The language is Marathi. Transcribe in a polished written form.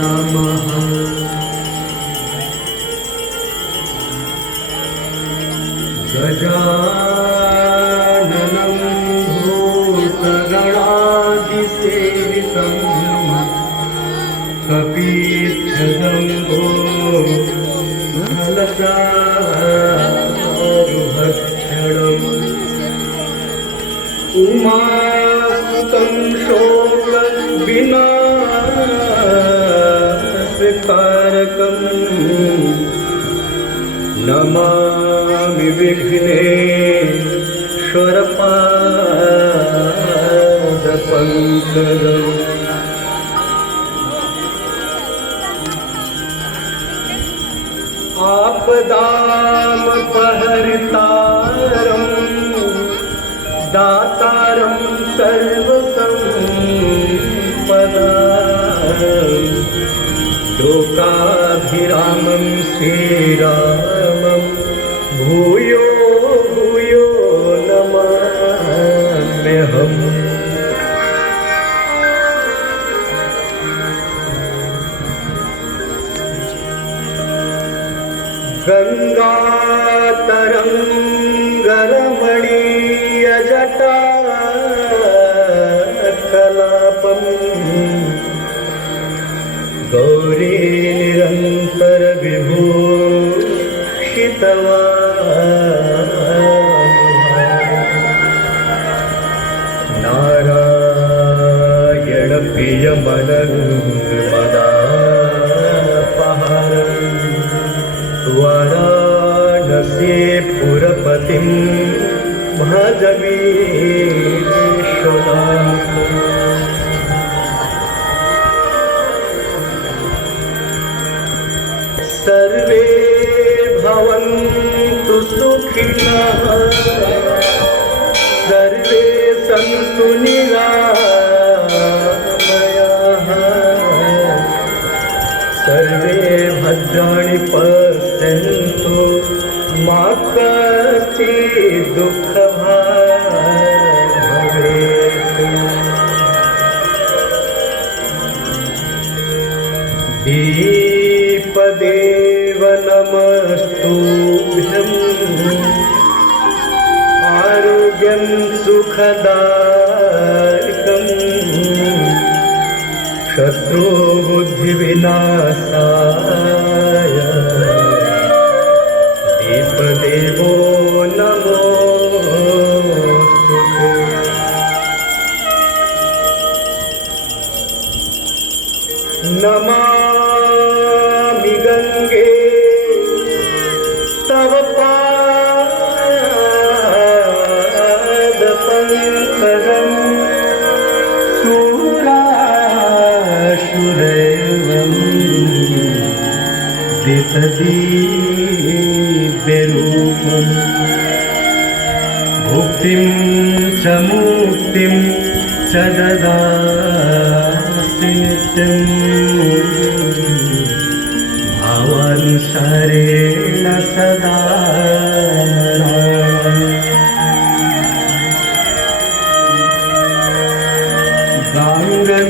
नमः। गजाननं भूतगणादिसेवितं कपीशजम्बो फलचारुभक्षणम् उमासुतं शोकविनाशकारकम् नमामि विघ्नेश्वरपादपङ्कजम्। आपदामपहर्तारं दातारं सर्वसम्पदां लोकाभिरामं श्रीरामं भूयो भूयो नमाम्यहम्। गङ्गातरङ्गरमणीयजटा कलापम् गौरी निरन्तरविभूषितवान् नारायणप्रियमनङ्गमदापहारम् वाराणसीपुरपतिं भजवीरेश्वराम्। सर्वे भवन्तु सुखिनः सर्वे सन्तु निरामयाः सर्वे भद्राणि पश्यन्तु मा कश्चित् दुःखभाग् भवेत्। दीपदेव नमस्तुभ्यम् आरोग्यं सुखदायकम् शत्रुबुद्धिविनाशाय दीपदेवो नमोस्तुते। नमामि गंगे तव पादपङ्कजम् शूराशुरैवं दितदीव्यरूपम् भुक्तिं च मुक्तिं च ददासि नित्यम् भावानुसारेण सदा। गाङ्गन